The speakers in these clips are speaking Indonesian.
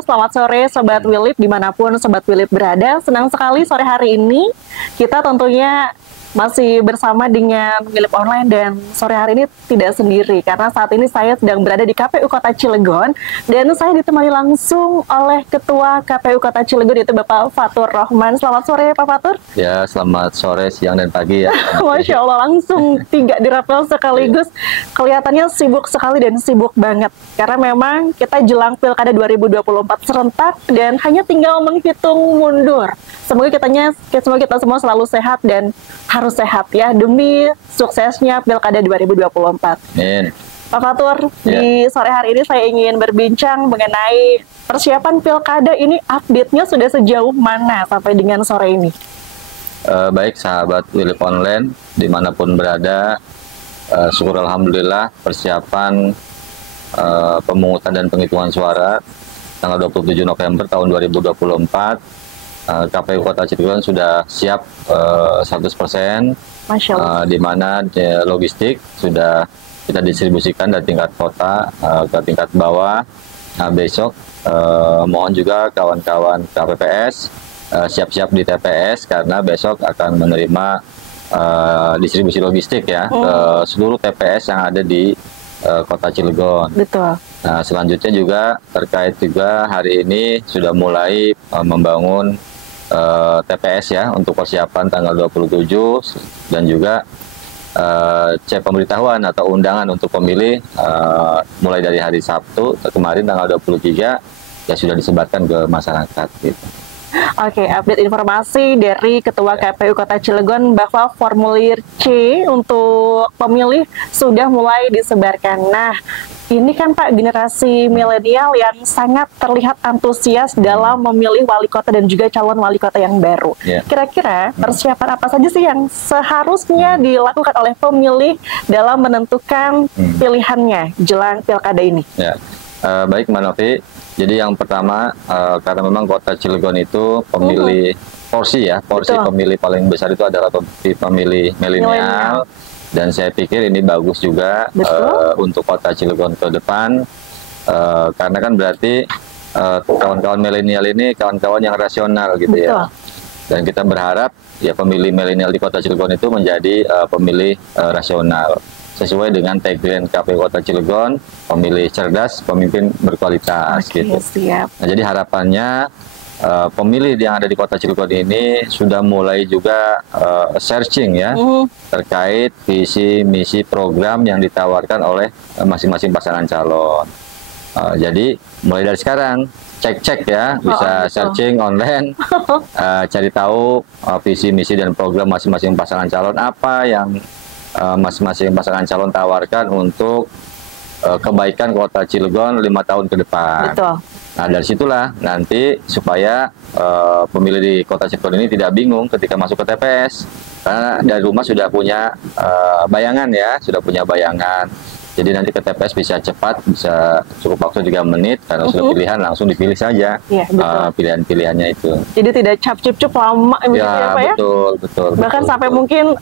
selamat sore Sobat Wilip dimanapun Sobat Wilip berada. Senang sekali sore hari ini kita tentunya masih bersama dengan Wilip Online dan sore hari ini tidak sendiri karena saat ini saya sedang berada di KPU Kota Cilegon dan saya ditemani langsung oleh Ketua KPU Kota Cilegon yaitu Bapak Fatur Rohman. Selamat sore Pak Fatur. Ya, selamat sore, siang, dan pagi ya. Masya Allah, langsung 3 dirapel sekaligus. Kelihatannya sibuk sekali dan sibuk banget karena memang kita jelang Pilkada 2024 serentak dan hanya tinggal menghitung mundur. Semoga kita semua selalu sehat dan harus sehat ya demi suksesnya Pilkada 2024. Amin. Pak Fatur, di sore hari ini saya ingin berbincang mengenai persiapan Pilkada ini, update-nya sudah sejauh mana sampai dengan sore ini? Baik sahabat Wilip Online dimanapun berada, syukur alhamdulillah persiapan pemungutan dan penghitungan suara tanggal 27 November tahun 2024 KPU Kota Cilegon sudah siap 100%, Masya Allah. di mana logistik sudah kita distribusikan dari tingkat kota ke tingkat bawah. Nah, besok mohon juga kawan-kawan KPPS siap-siap di TPS karena besok akan menerima distribusi logistik ya ke seluruh TPS yang ada di Kota Cilegon. Betul. Nah, selanjutnya juga terkait juga hari ini sudah mulai membangun TPS ya untuk persiapan tanggal 27 dan juga cek pemberitahuan atau undangan untuk pemilih mulai dari hari Sabtu kemarin tanggal 23 ya sudah disebarkan ke masyarakat gitu. Oke, update informasi dari Ketua KPU Kota Cilegon bahwa formulir C untuk pemilih sudah mulai disebarkan. Nah, ini kan Pak, generasi milenial yang sangat terlihat antusias dalam memilih wali kota dan juga calon wali kota yang baru. Kira-kira persiapan apa saja sih yang seharusnya dilakukan oleh pemilih dalam menentukan pilihannya jelang Pilkada ini? Ya, baik Mbak Novi. Jadi yang pertama, karena memang Kota Cilegon itu pemilih porsi Betul. pemilih paling besar itu adalah pemilih milenial. Dan saya pikir ini bagus juga untuk Kota Cilegon ke depan, karena kan berarti kawan-kawan milenial ini kawan-kawan yang rasional gitu. Betul. Ya. Dan kita berharap ya pemilih milenial di Kota Cilegon itu menjadi pemilih rasional sesuai dengan tagline KPU Kota Cilegon, pemilih cerdas, pemimpin berkualitas. Gitu. Siap. Nah, jadi harapannya pemilih yang ada di Kota Cilegon ini sudah mulai juga searching ya terkait visi misi program yang ditawarkan oleh masing-masing pasangan calon. Jadi mulai dari sekarang cek ya, bisa searching online, cari tahu visi misi dan program masing-masing pasangan calon apa yang masing-masing pasangan calon tawarkan untuk kebaikan Kota Cilegon 5 tahun ke depan. Betul. Nah, dari situlah nanti supaya pemilih di Kota Cilegon ini tidak bingung ketika masuk ke TPS karena dari rumah sudah punya bayangan ya, sudah punya bayangan. Jadi nanti ke TPS bisa cepat, bisa cukup waktu 3 menit karena sudah pilihan langsung dipilih saja pilihan-pilihannya itu. Jadi tidak cap-cip-cup lama gitu ya Pak ya? Betul. Bahkan sampai mungkin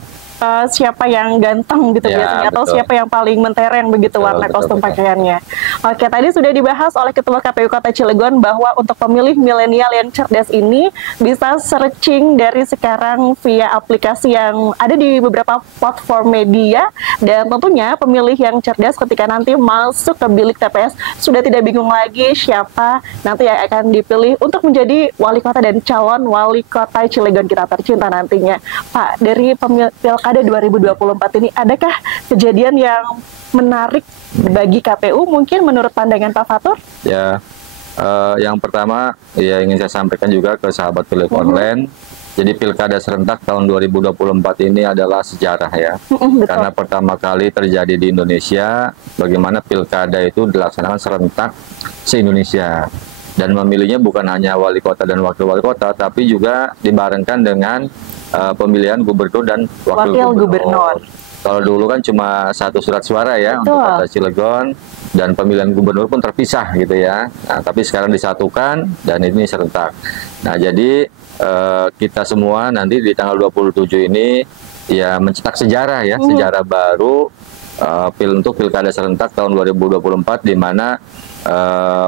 siapa yang ganteng gitu biasanya atau siapa yang paling mentereng begitu warna kostum pakaiannya. Oke, tadi sudah dibahas oleh Ketua KPU Kota Cilegon bahwa untuk pemilih milenial yang cerdas ini bisa searching dari sekarang via aplikasi yang ada di beberapa platform media dan tentunya pemilih yang cerdas ketika nanti masuk ke bilik TPS sudah tidak bingung lagi siapa nanti yang akan dipilih untuk menjadi wali kota dan calon wali kota Cilegon kita tercinta nantinya. Pak, dari Pilkada 2024 ini adakah kejadian yang menarik bagi KPU mungkin menurut pandangan Pak Fatur? Ya, yang pertama ya ingin saya sampaikan juga ke sahabat Wilip Online. Jadi Pilkada serentak tahun 2024 ini adalah sejarah ya. Karena pertama kali terjadi di Indonesia bagaimana Pilkada itu dilaksanakan serentak se-Indonesia. Dan memilihnya bukan hanya wali kota dan wakil wali kota, tapi juga dibarengkan dengan pemilihan gubernur dan wakil gubernur. Kalau dulu kan cuma 1 surat suara ya untuk Kota Cilegon dan pemilihan gubernur pun terpisah gitu ya. Nah, tapi sekarang disatukan dan ini serentak. Nah, jadi kita semua nanti di tanggal 27 ini ya mencetak sejarah ya, sejarah baru untuk Pilkada serentak tahun 2024 di mana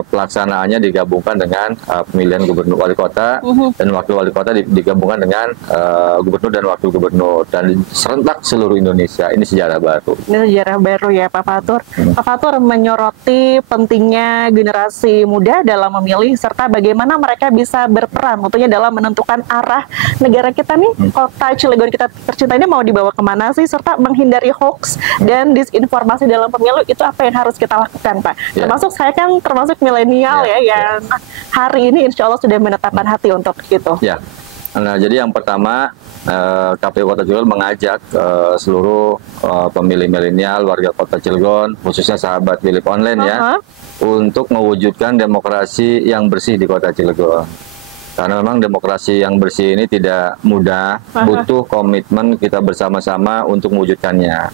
pelaksanaannya digabungkan dengan pemilihan gubernur wali kota dan wakil wali kota digabungkan dengan gubernur dan wakil gubernur dan serentak seluruh Indonesia. Ini sejarah baru. Ini sejarah baru ya Pak Fatur. Pak Fatur menyoroti pentingnya generasi muda dalam memilih serta bagaimana mereka bisa berperan tentunya dalam menentukan arah negara kita nih, kota Cilegon kita tercinta ini mau dibawa kemana sih, serta menghindari hoax dan disinformasi dalam pemilu. Itu apa yang harus kita lakukan Pak? Termasuk saya kan termasuk milenial yang hari ini insya Allah sudah menetapkan hati untuk itu. Nah, jadi yang pertama KPU Kota Cilegon mengajak seluruh pemilih milenial warga Kota Cilegon, khususnya sahabat Wilip Online untuk mewujudkan demokrasi yang bersih di Kota Cilegon. Karena memang demokrasi yang bersih ini tidak mudah, butuh komitmen kita bersama-sama untuk mewujudkannya.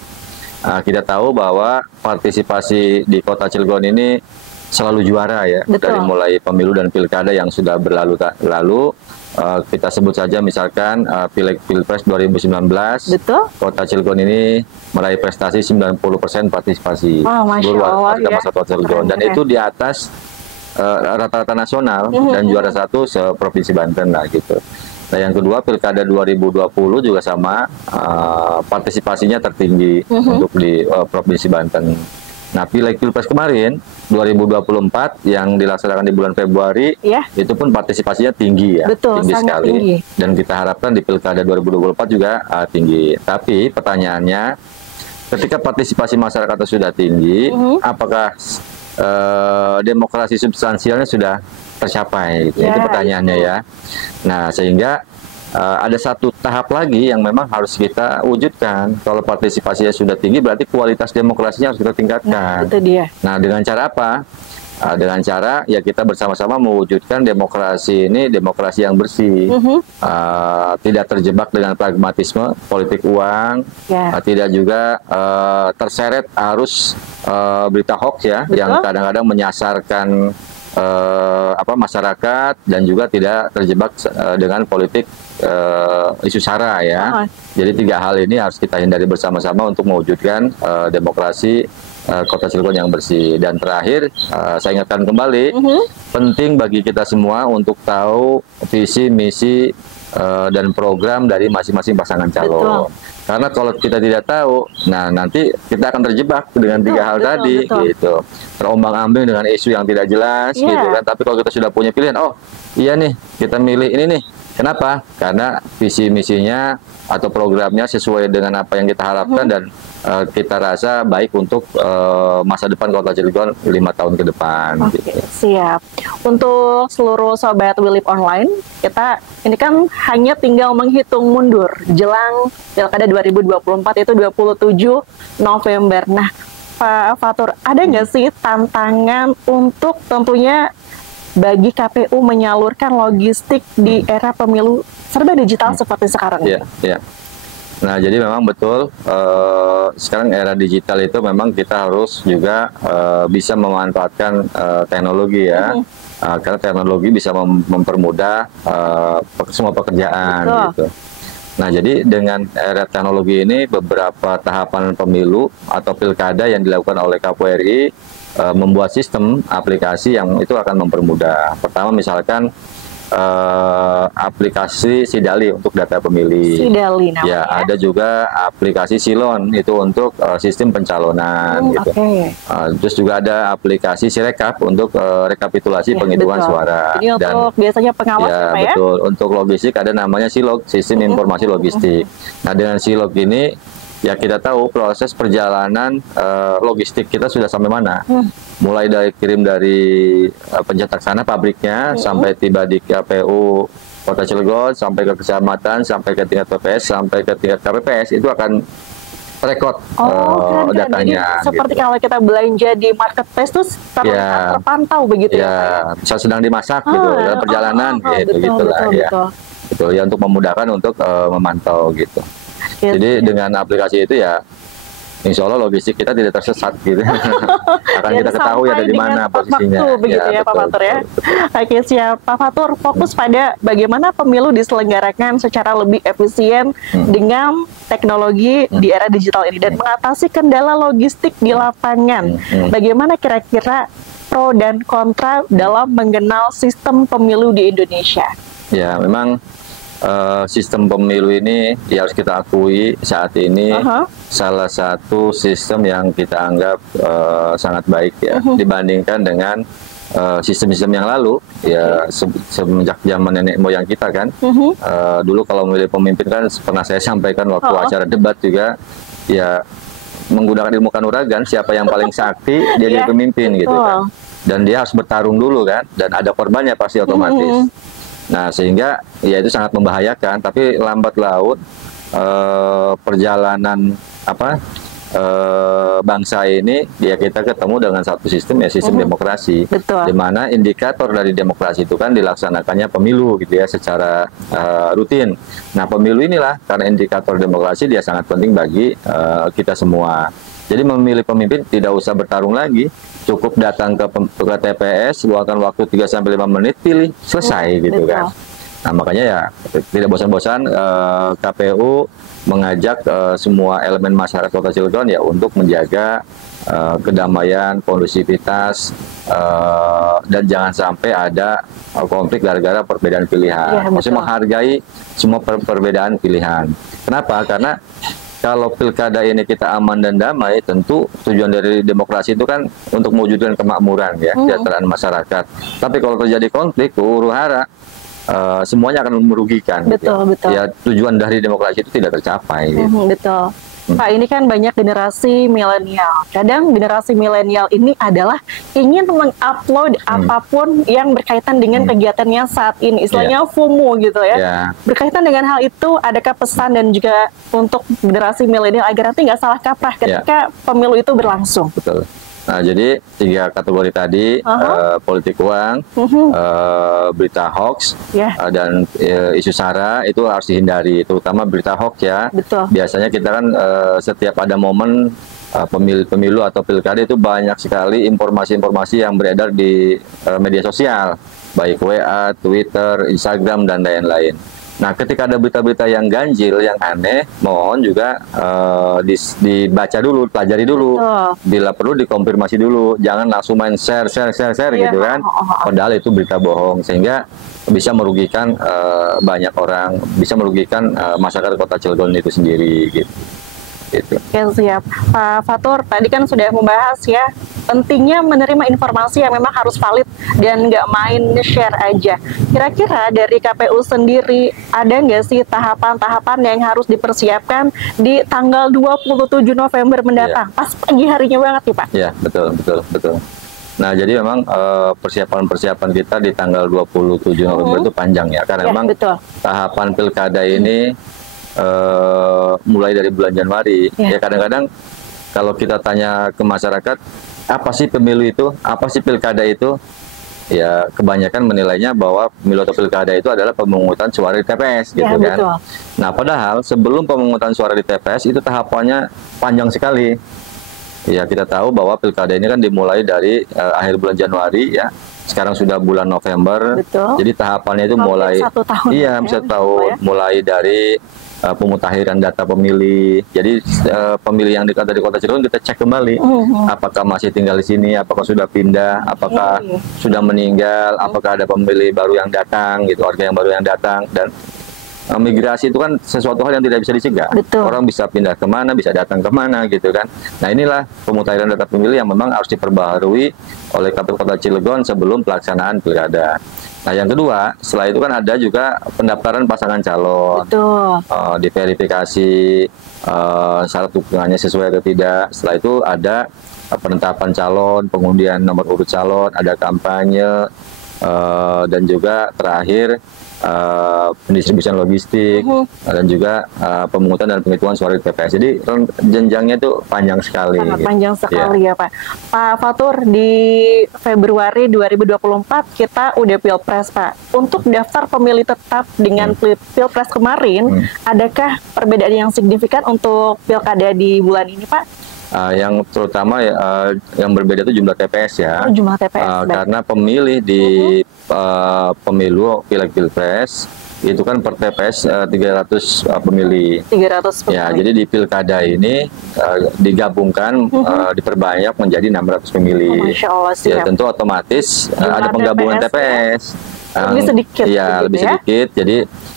Kita tahu bahwa partisipasi di Kota Cilegon ini selalu juara ya, dari mulai pemilu dan pilkada yang sudah berlalu kita sebut saja misalkan Pileg Pilpres 2019, Kota Cilegon ini meraih prestasi 90% partisipasi seluruh warga masyarakat Kota Cilegon, dan itu di atas rata-rata nasional dan juara satu se-Provinsi Banten lah gitu. Nah, yang kedua pilkada 2020 juga sama, partisipasinya tertinggi untuk di Provinsi Banten. Nah, Pileg Pilpres kemarin 2024 yang dilaksanakan di bulan Februari itu pun partisipasinya tinggi ya, tinggi sekali. Dan kita harapkan di Pilkada 2024 juga tinggi. Tapi pertanyaannya, ketika partisipasi masyarakat sudah tinggi, apakah demokrasi substansialnya sudah tercapai? Itu pertanyaannya ya. Nah, sehingga ada satu tahap lagi yang memang harus kita wujudkan. Kalau partisipasinya sudah tinggi, berarti kualitas demokrasinya harus kita tingkatkan. Itu dia. Nah, dengan cara apa? Dengan cara ya kita bersama-sama mewujudkan demokrasi ini, demokrasi yang bersih, tidak terjebak dengan pragmatisme politik uang, tidak juga terseret arus berita hoax ya, yang kadang-kadang menyasarkan masyarakat, dan juga tidak terjebak dengan politik isu sara ya. Jadi tiga hal ini harus kita hindari bersama-sama untuk mewujudkan demokrasi Kota Cilegon yang bersih. Dan terakhir saya ingatkan kembali, penting bagi kita semua untuk tahu visi, misi, dan program dari masing-masing pasangan calon. Karena kalau kita tidak tahu, nah nanti kita akan terjebak dengan tiga hal tadi, gitu. Terombang-ambing dengan isu yang tidak jelas, gitu kan. Tapi kalau kita sudah punya pilihan, oh iya nih, kita milih ini nih. Kenapa? Karena visi misinya atau programnya sesuai dengan apa yang kita harapkan dan kita rasa baik untuk masa depan Kota Cilegon 5 tahun ke depan. Gitu. Siap. Untuk seluruh sobat Wilip Online, kita ini kan hanya tinggal menghitung mundur jelang Pilkada 2024 itu 27 November. Nah, Pak Fatur, ada nggak sih tantangan untuk tentunya bagi KPU menyalurkan logistik di era pemilu serba digital seperti sekarang? Iya. Nah, jadi memang betul sekarang era digital itu memang kita harus juga bisa memanfaatkan teknologi ya, karena teknologi bisa mempermudah semua pekerjaan gitu. Nah, jadi dengan era teknologi ini beberapa tahapan pemilu atau pilkada yang dilakukan oleh KPU RI membuat sistem aplikasi yang itu akan mempermudah. Pertama misalkan aplikasi Sidali untuk data pemilih. Sidali namanya. Ya, ada juga aplikasi Silon itu untuk sistem pencalonan gitu. Terus juga ada aplikasi Sirekap untuk rekapitulasi penghitungan suara. Jadi untuk biasanya pengawas ya, Pak, betul. Untuk logistik ada namanya Silog, sistem informasi logistik. Nah, dengan Silog ini ya kita tahu proses perjalanan logistik kita sudah sampai mana. Mulai dari kirim dari pencetak sana pabriknya sampai tiba di KPU Kota Cilegon, sampai ke kecamatan, sampai ke tingkat PPS, sampai ke tingkat KPPS, itu akan rekod datanya. Jadi, seperti kalau kita belanja di marketplace tuh terpantau begitu ya. Bisa sedang dimasak gitu dalam perjalanan gitulah ya. Betul ya, untuk memudahkan untuk memantau gitu. Jadi dengan aplikasi itu ya insya Allah logistik kita tidak tersesat gitu. Akan kita ketahui ada di mana posisinya. Begitu ya, Pak Fatur ya. Oke, siap. Pak Fatur, fokus pada bagaimana pemilu diselenggarakan secara lebih efisien dengan teknologi di era digital ini dan mengatasi kendala logistik di lapangan. Bagaimana kira-kira pro dan kontra dalam mengenal sistem pemilu di Indonesia? Ya, memang sistem pemilu ini ya harus kita akui saat ini salah satu sistem yang kita anggap sangat baik ya dibandingkan dengan sistem-sistem yang lalu ya semenjak zaman nenek moyang kita kan. Dulu kalau memilih pemimpin kan pernah saya sampaikan waktu acara debat juga ya menggunakan ilmu kanuragan, siapa yang paling sakti dia jadi pemimpin gitu kan. Dan dia harus bertarung dulu kan, dan ada korbannya pasti otomatis. Nah sehingga ya itu sangat membahayakan, tapi lambat laun perjalanan bangsa ini ya kita ketemu dengan satu sistem ya sistem demokrasi. Di mana indikator dari demokrasi itu kan dilaksanakannya pemilu gitu ya secara rutin. Nah pemilu inilah karena indikator demokrasi dia sangat penting bagi kita semua. Jadi memilih pemimpin tidak usah bertarung lagi, cukup datang ke TPS, luangkan waktu 3-5 menit, pilih, selesai gitu kan. Nah makanya ya tidak bosan-bosan KPU mengajak semua elemen masyarakat Kota Cilegon ya untuk menjaga kedamaian, kondusivitas, dan jangan sampai ada konflik gara-gara perbedaan pilihan. Maksudnya menghargai semua perbedaan pilihan. Kenapa? Karena kalau pilkada ini kita aman dan damai, tentu tujuan dari demokrasi itu kan untuk mewujudkan kemakmuran ya, kesejahteraan masyarakat. Tapi kalau terjadi konflik, huru-hara, semuanya akan merugikan. Ya tujuan dari demokrasi itu tidak tercapai. Betul. Pak, ini kan banyak generasi milenial. Kadang generasi milenial ini adalah ingin mengupload apapun yang berkaitan dengan kegiatannya saat ini. Istilahnya FOMO gitu ya. Berkaitan dengan hal itu, adakah pesan dan juga untuk generasi milenial agar nanti nggak salah kaprah ketika pemilu itu berlangsung? Betul. Nah, jadi 3 kategori tadi, politik uang, berita hoax, dan isu sara itu harus dihindari, terutama berita hoax ya. Biasanya kita kan setiap ada momen pemilu atau pilkada itu banyak sekali informasi-informasi yang beredar di media sosial, baik WA, Twitter, Instagram, dan lain-lain. Nah, ketika ada berita-berita yang ganjil, yang aneh, mohon juga dibaca dulu, pelajari dulu. Bila perlu dikonfirmasi dulu, jangan langsung main share gitu kan. Padahal itu berita bohong, sehingga bisa merugikan banyak orang, bisa merugikan masyarakat Kota Cilegon itu sendiri gitu. Oke, siap. Pak Fatur, tadi kan sudah membahas ya, pentingnya menerima informasi yang memang harus valid dan nggak main share aja. Kira-kira dari KPU sendiri, ada nggak sih tahapan-tahapan yang harus dipersiapkan di tanggal 27 November mendatang? Pas pagi harinya banget nih Pak. Ya, betul. Nah, jadi memang persiapan-persiapan kita di tanggal 27 November itu panjang ya, karena memang tahapan pilkada ini mulai dari bulan Januari. Ya kadang-kadang kalau kita tanya ke masyarakat, apa sih pemilu itu, apa sih pilkada itu, ya kebanyakan menilainya bahwa pemilu atau pilkada itu adalah pemungutan suara di TPS gitu kan. Nah padahal sebelum pemungutan suara di TPS itu tahapannya panjang sekali. Ya kita tahu bahwa pilkada ini kan dimulai dari akhir bulan Januari ya. Sekarang sudah bulan November. Jadi tahapannya itu mulai bisa tahu mulai dari pemutakhiran data pemilih. Jadi pemilih yang dekat dari Kota Cilegon kita cek kembali apakah masih tinggal di sini, apakah sudah pindah, apakah sudah meninggal, apakah ada pemilih baru yang datang gitu, warga yang baru yang datang. Dan migrasi itu kan sesuatu hal yang tidak bisa dicegah. Orang bisa pindah kemana, bisa datang kemana gitu kan. Nah inilah pemutakhiran data pemilih yang memang harus diperbaharui oleh KPU Kota Cilegon sebelum pelaksanaan pilkada. Nah yang kedua, setelah itu kan ada juga pendaftaran pasangan calon, diverifikasi syarat dukungannya sesuai atau tidak. Setelah itu ada penetapan calon, pengundian nomor urut calon, ada kampanye, dan juga terakhir pendistribusian logistik, dan juga pemungutan dan penghitungan suara di TPS. Jadi jenjangnya itu panjang sekali. Panjang sekali ya Pak. Pak Fatur, di Februari 2024 kita udah Pilpres Pak. Untuk daftar pemilih tetap dengan Pilpres kemarin, adakah perbedaan yang signifikan untuk pilkada di bulan ini Pak? Yang terutama yang berbeda itu jumlah TPS ya. Jumlah TPS. Karena pemilih di pemilu Pileg Pilpres itu kan per TPS 300 pemilih. 300 pemilih. Ya, jadi di pilkada ini digabungkan, diperbanyak menjadi 600 pemilih. Masya Allah, ya tentu otomatis ada penggabungan TPS. Lebih sedikit. Iya, lebih sedikit. Jadi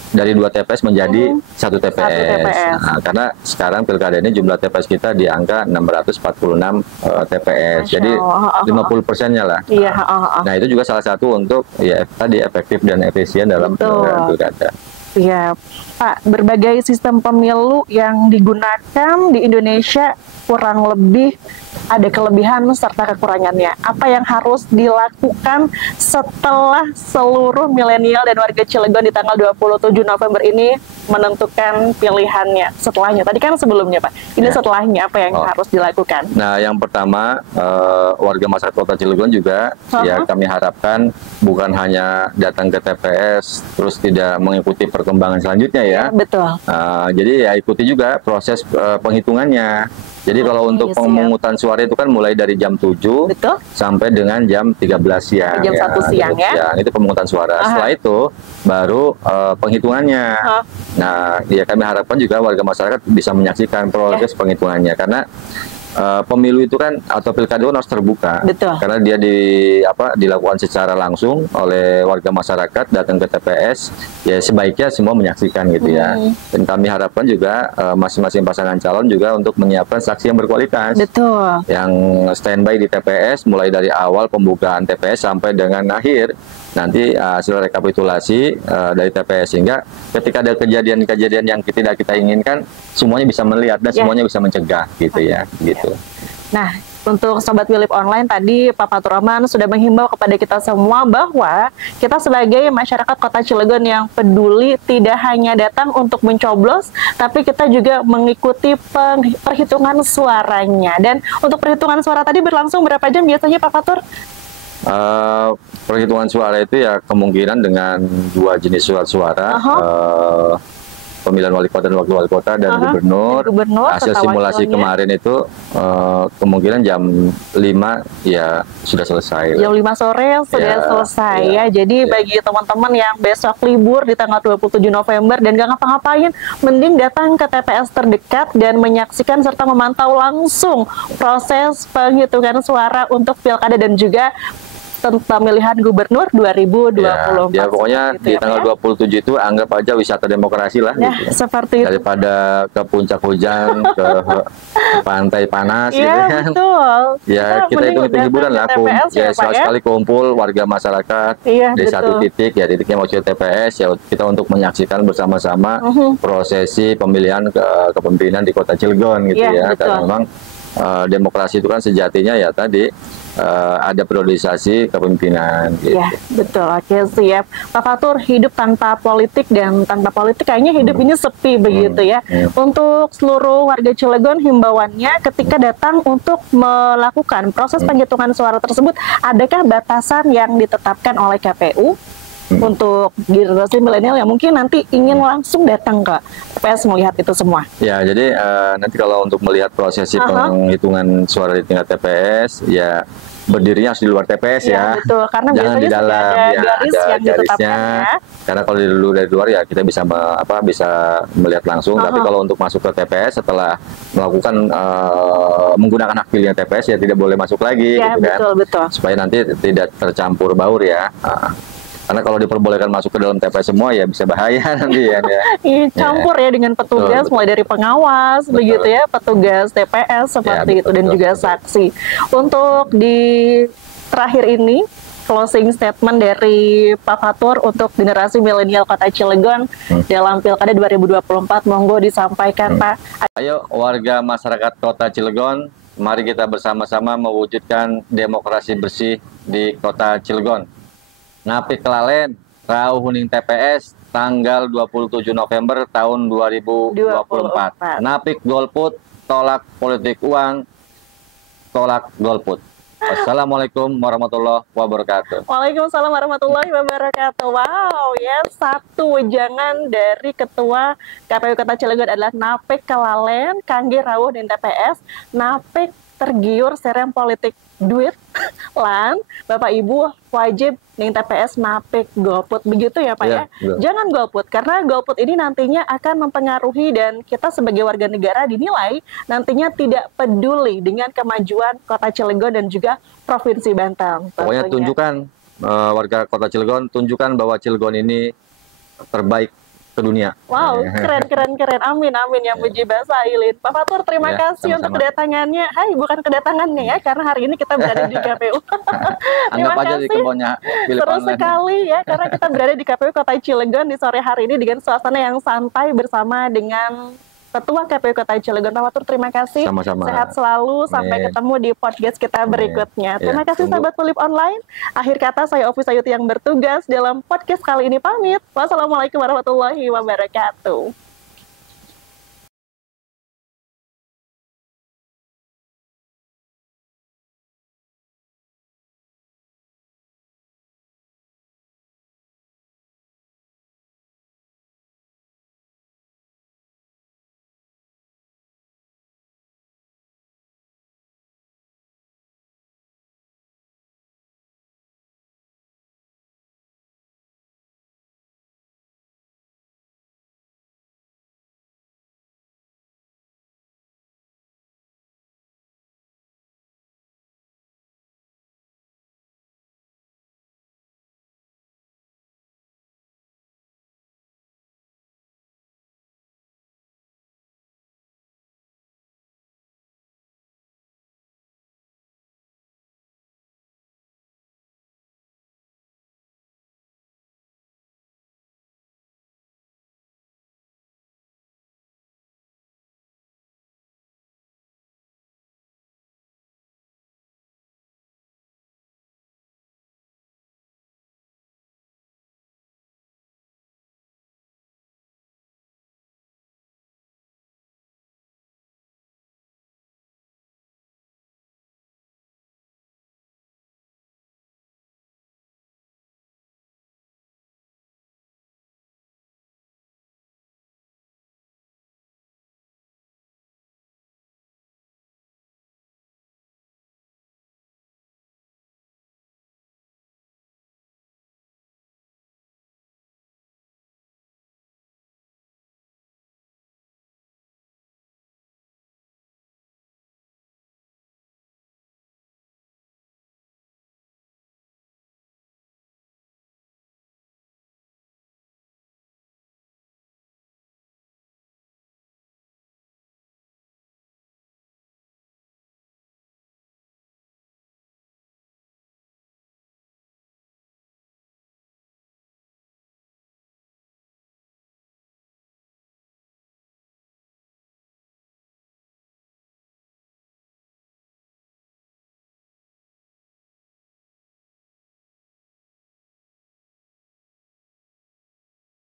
dari 2 TPS menjadi 1 TPS. Nah, karena sekarang pilkada ini jumlah TPS kita di angka 646 TPS. Jadi 50%-nya lah. Iya, nah, itu juga salah satu untuk ya tadi efektif dan efisien dalam penyelenggaraan pilkada. Iya, Pak, berbagai sistem pemilu yang digunakan di Indonesia kurang lebih ada kelebihan serta kekurangannya. Apa yang harus dilakukan setelah seluruh milenial dan warga Cilegon di tanggal 27 November ini menentukan pilihannya? Setelahnya, tadi kan sebelumnya Pak, ini setelahnya apa yang harus dilakukan? Nah, yang pertama warga masyarakat Kota Cilegon juga ya kami harapkan bukan hanya datang ke TPS terus tidak mengikuti perkembangan selanjutnya ya. Betul. Jadi ya ikuti juga proses penghitungannya. Jadi kalau untuk pemungutan suara itu kan mulai dari jam 7 sampai dengan jam 13 siang. Jam 1 siang ya. Itu pemungutan suara. Setelah itu baru penghitungannya. Nah, ya kami harapkan juga warga masyarakat bisa menyaksikan proses penghitungannya karena pemilu itu kan atau pilkada itu harus terbuka. Karena dia dilakukan secara langsung oleh warga masyarakat datang ke TPS, ya sebaiknya semua menyaksikan gitu ya. Dan kami harapkan juga masing-masing pasangan calon juga untuk menyiapkan saksi yang berkualitas. Yang standby di TPS mulai dari awal pembukaan TPS sampai dengan akhir nanti hasil rekapitulasi dari TPS, sehingga ketika ada kejadian-kejadian yang tidak kita inginkan semuanya bisa melihat dan semuanya bisa mencegah gitu ya gitu. Nah, untuk Sobat Wilip Online tadi Pak Fatur Rahman sudah menghimbau kepada kita semua bahwa kita sebagai masyarakat Kota Cilegon yang peduli tidak hanya datang untuk mencoblos, tapi kita juga mengikuti perhitungan suaranya. Dan untuk perhitungan suara tadi berlangsung berapa jam biasanya Pak Fatur? Perhitungan suara itu ya kemungkinan dengan 2 jenis surat suara, pemilihan wali kota dan wakil wali kota dan gubernur. Hasil simulasi kemarin itu kemungkinan jam 5 ya sudah selesai. Jam 5 sore sudah selesai ya. Jadi bagi teman-teman yang besok libur di tanggal 27 November dan gak ngapa-ngapain, mending datang ke TPS terdekat dan menyaksikan serta memantau langsung proses penghitungan suara untuk pilkada dan juga pemilihan gubernur 2024. Ya pokoknya di tanggal 27 itu anggap aja wisata demokrasi lah. Gitu. Seperti itu. Daripada ke puncak hujan, ke pantai panas gitu kan. Betul. Ya kita itu hiburan lah. Sekali kumpul warga masyarakat di satu titik, ya titiknya maksudnya TPS, ya kita untuk menyaksikan bersama-sama prosesi pemilihan kepemimpinan di Kota Cilegon gitu ya. Karena memang demokrasi itu kan sejatinya ya tadi ada priorisasi kepemimpinan gitu. Ya, betul. Oke, siap. Pak Fatur, hidup tanpa politik dan tanpa politik kayaknya hidup ini sepi begitu ya. Untuk seluruh warga Cilegon, himbauannya ketika datang untuk melakukan proses penghitungan suara tersebut, adakah batasan yang ditetapkan oleh KPU untuk generasi milenial yang mungkin nanti ingin langsung datang ke TPS melihat itu semua? Ya, jadi nanti kalau untuk melihat prosesi penghitungan suara di tingkat TPS, ya berdirinya harus di luar TPS ya. Betul, karena jangan di dalam ada garis yang garisnya. Karena kalau dari luar ya kita bisa bisa melihat langsung. Tapi kalau untuk masuk ke TPS setelah melakukan menggunakan hak pilihnya TPS ya tidak boleh masuk lagi, gitu kan? Betul. Supaya nanti tidak tercampur baur ya. Karena kalau diperbolehkan masuk ke dalam TPS semua ya bisa bahaya nanti ya. Campur ya dengan petugas, mulai dari pengawas begitu ya, petugas TPS seperti itu dan juga saksi. Untuk di terakhir ini closing statement dari Pak Fatur untuk generasi milenial Kota Cilegon dalam Pilkada 2024, monggo disampaikan Pak. Ayo warga masyarakat Kota Cilegon, mari kita bersama-sama mewujudkan demokrasi bersih di Kota Cilegon. Napik kelalen, rauh huning TPS, tanggal 27 November tahun 2024. Napik golput, tolak politik uang, tolak golput. Assalamualaikum warahmatullahi wabarakatuh. Waalaikumsalam warahmatullahi wabarakatuh. Wow, ya, satu wejangan dari Ketua KPU Kota Cilegon adalah napik kelalen, kangge rawuh di TPS, napik tergiur serem politik duit lan Bapak Ibu wajib ning TPS napik golput begitu ya Pak ya. Jangan golput karena golput ini nantinya akan mempengaruhi dan kita sebagai warga negara dinilai nantinya tidak peduli dengan kemajuan Kota Cilegon dan juga Provinsi Banten. Pokoknya tunjukkan warga Kota Cilegon, tunjukkan bahwa Cilegon ini terbaik ke dunia. Wow, keren. Amin ya puji bahasa Ailin. Pak Fatur, terima kasih untuk kedatangannya. Hai, bukan kedatangannya ya, karena hari ini kita berada di KPU. Anggap aja di kebunnya. Seru sekali ya, karena kita berada di KPU Kota Cilegon di sore hari ini dengan suasana yang santai bersama dengan Ketua KPU Kota Cilegon. Pak Fatur, terima kasih. Sama-sama. Sehat selalu. Sampai ketemu di podcast kita berikutnya. Terima kasih sahabat Tulip Online. Akhir kata saya Ovi Sayuti yang bertugas dalam podcast kali ini pamit. Wassalamualaikum warahmatullahi wabarakatuh.